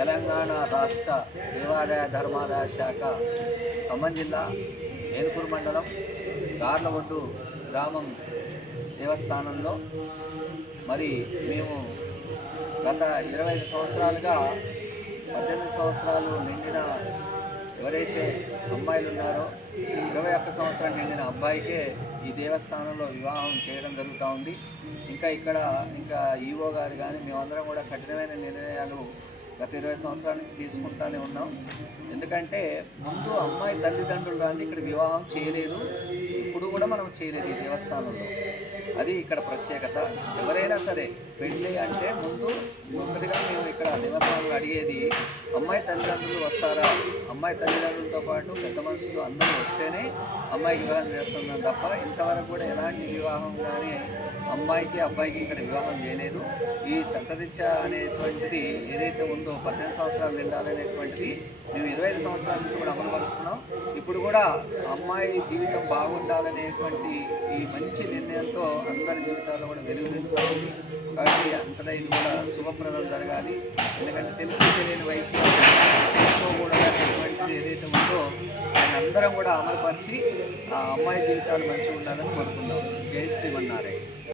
తెలంగాణ రాష్ట్ర దేవాదాయ ధర్మాదాయ శాఖ ఖమ్మం జిల్లా ఏనుకూరు మండలం గార్లఒడ్డు గ్రామం దేవస్థానంలో మరి మేము గత 25 సంవత్సరాలుగా 18 సంవత్సరాలు నిండిన ఎవరైతే అమ్మాయిలు ఉన్నారో 21 సంవత్సరం నిండిన అబ్బాయికే ఈ దేవస్థానంలో వివాహం చేయడం జరుగుతూ ఉంది. ఇంకా ఈవో గారు కానీ మేమందరం కూడా కఠినమైన నిర్ణయాలు గత 20 సంవత్సరాల నుంచి తీసుకుంటానే ఉన్నాం. ఎందుకంటే ముందు అమ్మాయి తల్లిదండ్రులు రాని ఇక్కడ వివాహం చేయలేదు, ఇప్పుడు కూడా మనం చేయలేదు ఈ దేవస్థానంలో. అది ఇక్కడ ప్రత్యేకత. ఎవరైనా సరే పెళ్ళి అంటే ముందు ఒకటిగా మేము ఇక్కడ దేవస్థానంలో అడిగేది అమ్మాయి తల్లిదండ్రులు వస్తారా, అమ్మాయి తల్లిదండ్రులతో పాటు పెద్ద మనుషులు అందరూ వస్తేనే అమ్మాయికి వివాహం చేస్తున్నాం తప్ప ఇంతవరకు కూడా ఎలాంటి వివాహం కానీ అమ్మాయికి అబ్బాయికి ఇక్కడ వివాహం చేయలేదు. ఈ చట్టరీత్యా అనేటువంటిది ఏదైతే ఉందో 18 సంవత్సరాలు నిండాలనేటువంటిది మేము 25 సంవత్సరాల నుంచి కూడా అమలుపరుస్తున్నాం. ఇప్పుడు కూడా అమ్మాయి జీవితం బాగుండాలనేటువంటి ఈ మంచి నిర్ణయంతో అందరి జీవితాల్లో కూడా వెలుగు నింపుతుంది. కాబట్టి అంతటా ఇది కూడా శుభప్రదం జరగాలి. ఎందుకంటే తెలియని వయసులో చేసుకోకూడదనేటువంటిది ఏదైతే ఉందో దాన్ని అందరం కూడా అమలుపరిచి ఆ అమ్మాయి జీవితాలు మంచిగా ఉండాలని కోరుకుందాం. జై శ్రీమన్నారాయణ.